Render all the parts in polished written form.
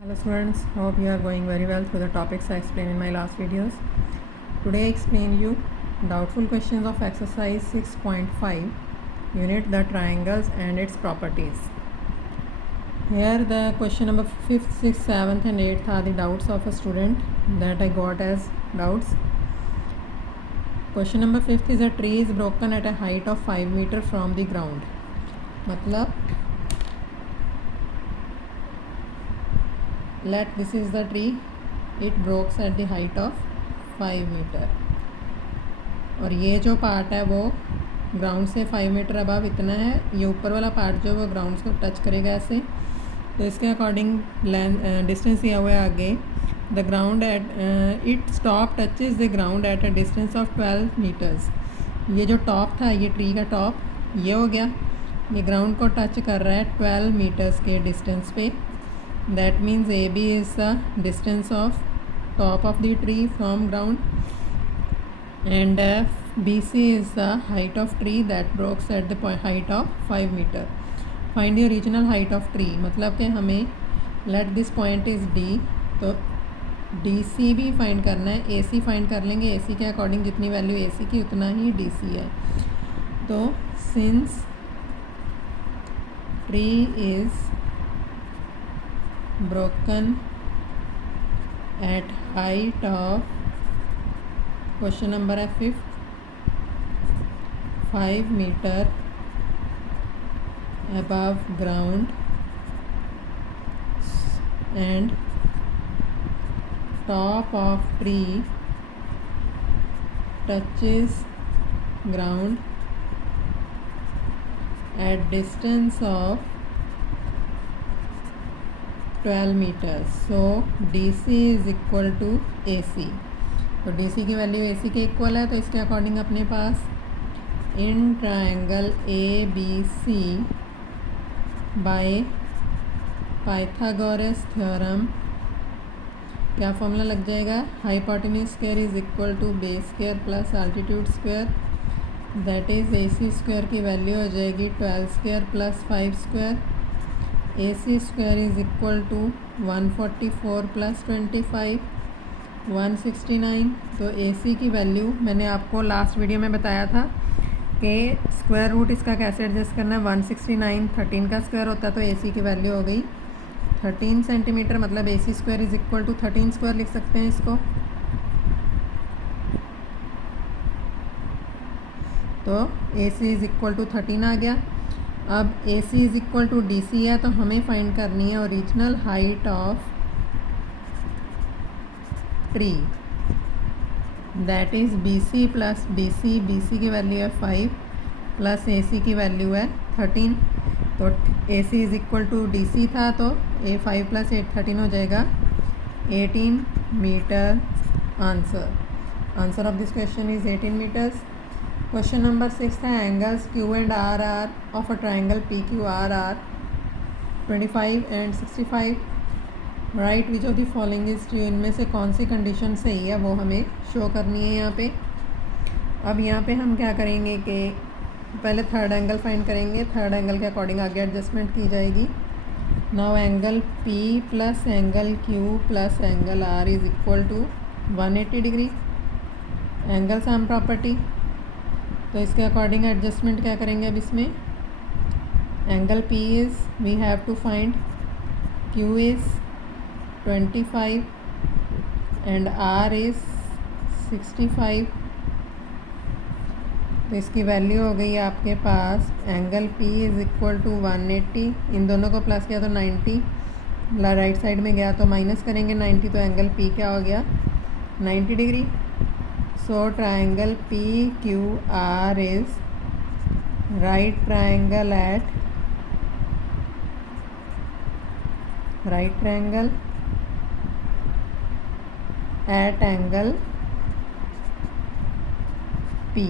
Hello students, hope you are going very well through the topics I explained in my last videos. Today I explain you doubtful questions of exercise 6.5 unit the triangles and its properties. Here the question number 5th, 6th, 7th and 8th are the doubts of a student that I got as doubts. Question number 5th is a tree is broken at a height of 5 meter from the ground. मतलब let this is the tree, it breaks at the height of 5 metre और ये जो part है वो ground से 5 metre above इतना है, ये ऊपर वाला पार्ट जो वो ग्राउंड को टच करेगा ऐसे, तो इसके अकॉर्डिंग डिस्टेंस दिया हुआ है आगे. The ground at it top touches the ground at a distance of 12 meters. ये जो टॉप था, ये ट्री का टॉप ये हो गया, ये ग्राउंड को टच कर रहा है 12 मीटर्स के डिस्टेंस पे. That means AB is the distance of top of the tree from ground and BC is the height of tree that breaks at the height of 5 meter. Find the original height of tree. मतलब कि हमें let this point is D, तो DC भी find करना है, AC find कर लेंगे. AC के अकॉर्डिंग जितनी वैल्यू AC की उतना ही DC है. तो since tree is broken at height of question number है 5 meter above ground and top of tree touches ground at distance of 12 meters. So DC is equal to AC. तो DC की value AC के equal है, तो इसके according अपने पास in triangle ABC by Pythagoras theorem क्या फॉर्मूला लग जाएगा? Hypotenuse square is equal to base square plus altitude square, that is AC square की वैल्यू हो जाएगी 12 square plus 5 square. AC square is equal to 144 plus 25 169. तो AC की value मैंने आपको लास्ट वीडियो में बताया था कि स्क्वायर रूट इसका कैसे एडजस्ट करना है. 169 13 का स्क्वायर होता है, तो AC की वैल्यू हो गई 13 सेंटीमीटर. मतलब AC square is equal to 13 square लिख सकते हैं इसको. तो AC इज़ इक्वल टू 13 आ गया. अब AC is equal to DC है, तो हमें फाइंड करनी है original height of tree, that is BC plus DC. BC की वैल्यू है 5 प्लस AC की वैल्यू है 13. तो AC is equal to DC था, तो 5 प्लस 8 13 हो जाएगा 18 meter. Answer of this question is 18 meters. Question number 6 है angles Q and R are of a triangle PQR are 25 and 65. Right which of the following is true. इनमें से कौन सी condition सही है वो हमें शो करनी है यहाँ पे. अब यहाँ पे हम क्या करेंगे कि पहले थर्ड एंगल फाइंड करेंगे. थर्ड एंगल के अकॉर्डिंग आगे एडजस्टमेंट की जाएगी. Now angle P plus angle Q plus angle R is equal to 180 degree. Angle sum property, तो इसके अकॉर्डिंग एडजस्टमेंट क्या करेंगे. अब इसमें angle P is we have to find Q is 25 and R is 65. तो इसकी वैल्यू हो गई आपके पास angle P is equal to 180. इन दोनों को प्लस किया तो 90, राइट साइड में गया तो माइनस करेंगे 90, तो एंगल P क्या हो गया 90 degree. So triangle PQR is right triangle at angle P.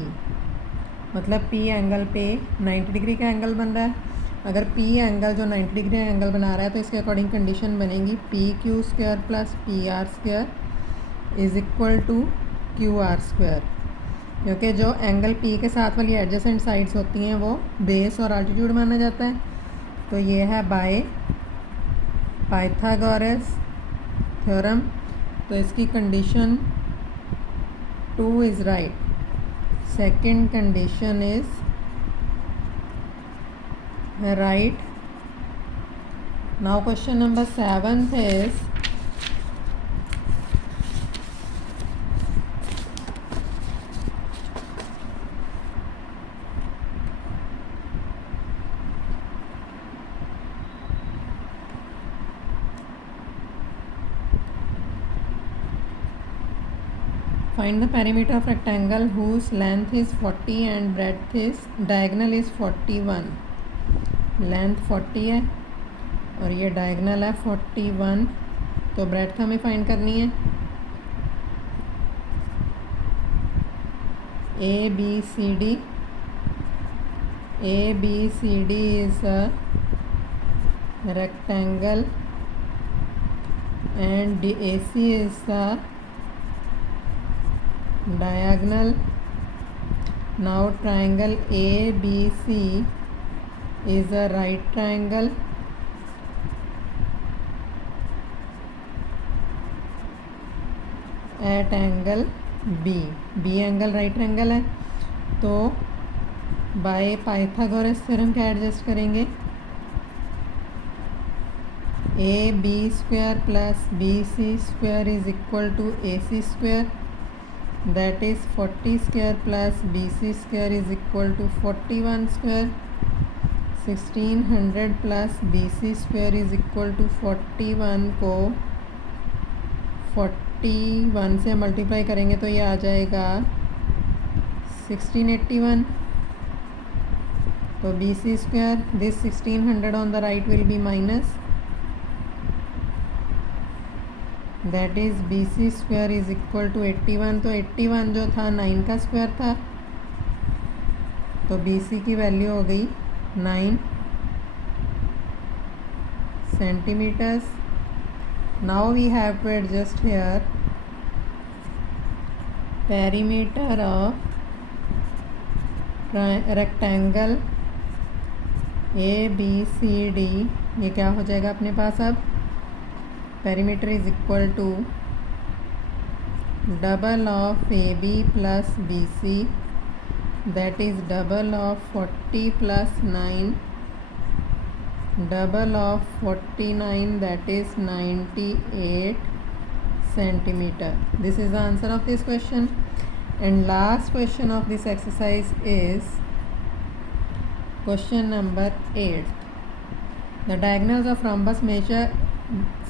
मतलब P एंगल पे 90 डिग्री का एंगल बन रहा है. अगर P एंगल जो 90 डिग्री एंगल बना रहा है, तो इसके अकॉर्डिंग कंडीशन बनेगी PQ square plus PR square is equal to QR square, क्योंकि जो एंगल P के साथ वाली एडजेसेंट साइड्स होती हैं वो बेस और अल्टीट्यूड माना जाता है. तो ये है बाय पाइथागोरस थ्योरम। तो इसकी condition 2 is right, second condition is right. Now question number 7 is find the perimeter of rectangle whose length is 40 and breadth is diagonal is 41। Length 40 है और ये डायगनल है 41, तो ब्रेड्थ हमें फाइंड करनी है। A B C D is a rectangle and AC is the diagonal. Now triangle ABC is a right triangle at angle B। B angle right triangle है, तो बाय पाइथागोरस थ्योरम क्या adjust करेंगे, A B square plus B C square is equal to A C square, that is 40 square plus B C square is equal to 41 square. 1600 plus B C square is equal to 41 को 41 से multiply करेंगे तो ये आ जाएगा 1681। तो B C square, this 1600 on the right will be minus, that is B C square is equal to 81। तो 81 जो था 9 का स्क्वायर था, तो बी सी की वैल्यू हो गई 9 centimeters। Now we have to adjust here perimeter of rectangle A B C D। ये क्या हो जाएगा अपने पास, अब perimeter is equal to double of AB plus BC, that is double of 40 plus 9, double of 49, that is 98 centimeter। This is the answer of this question। And last question of this exercise is question number 8। The diagonals of rhombus measure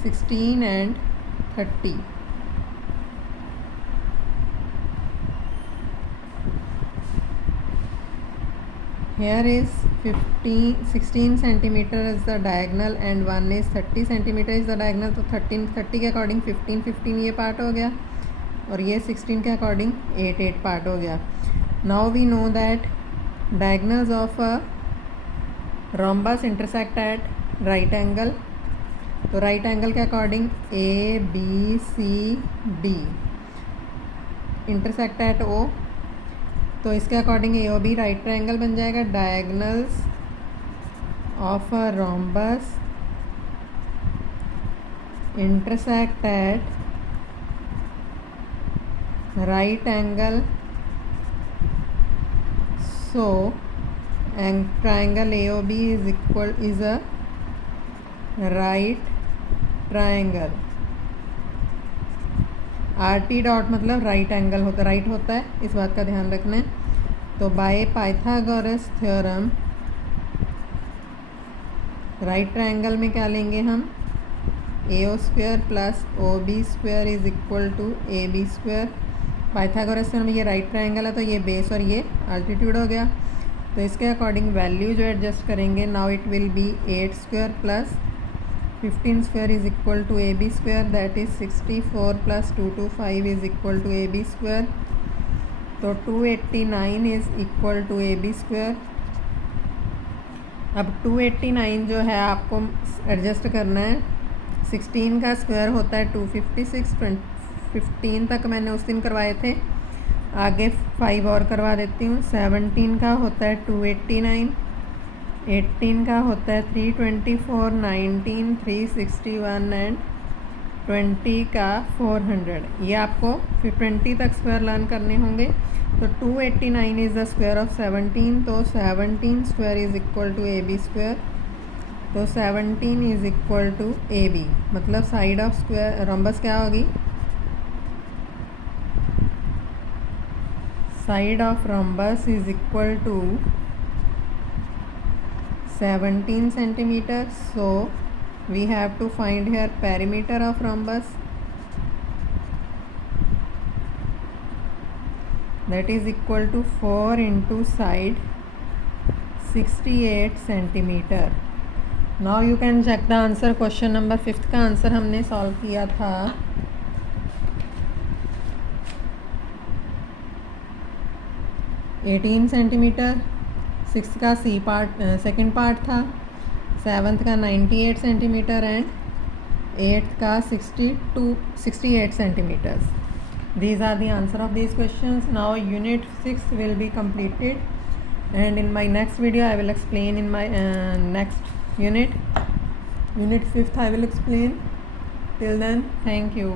16 and 30। Here is 16 centimeter is the diagonal and 1 is 30 centimeter is the diagonal। तो 30 के according 15 ये part हो गया और ये 16 के according 8 part हो गया। Now we know that diagonals of a rhombus intersect at right angle. तो राइट एंगल के according A B C D intersect at O, तो इसके according A O B right triangle बन जाएगा। Diagonals of a rhombus intersect at right angle, so triangle AOB is a right triangle। RT dot मतलब right angle होता है, right होता है, इस बात का ध्यान रखना है। तो by Pythagoras theorem right triangle में क्या लेंगे हम, AO square plus OB square is equal to AB square. Pythagoras theorem ये राइट ट्रायंगल है, तो ये बेस और ये अल्टीट्यूड हो गया। तो इसके अकॉर्डिंग वैल्यू जो एडजस्ट करेंगे, now it will be 8 square plus 15 square is equal to AB square, that is 64 plus 225 is equal to AB square. तो 289 is equal to AB square. अब 289 जो है आपको एडजस्ट करना है, 16 का स्क्वायर होता है 256, 15 तक मैंने उस दिन करवाए थे, आगे 5 और करवा देती हूँ। 17 का होता है 289, 18 का होता है 324, 19 361 एंड 20 का 400। ये आपको फिर 20 तक स्क्वायर लर्न करने होंगे। तो 289 इज़ द स्क्वायर ऑफ 17, तो 17 square is equal to A B square. तो 17 is equal to A B, मतलब साइड ऑफ स्क्वायर रोम्बस क्या होगी, side of rhombus is equal to 17 centimeter. So we have to find here perimeter of rhombus, that is equal to 4 into side, 68 centimeter. Now you can check the answer. Question number 5 का answer हमने solve किया था 18 centimetre. 6 का C part second part था। 7th का 98 centimetre and 8th का 68 centimeters. These are the answer of these questions. Now unit 6 will be completed, and in my next video I will explain in my next unit 5th I will explain. Till then, thank you.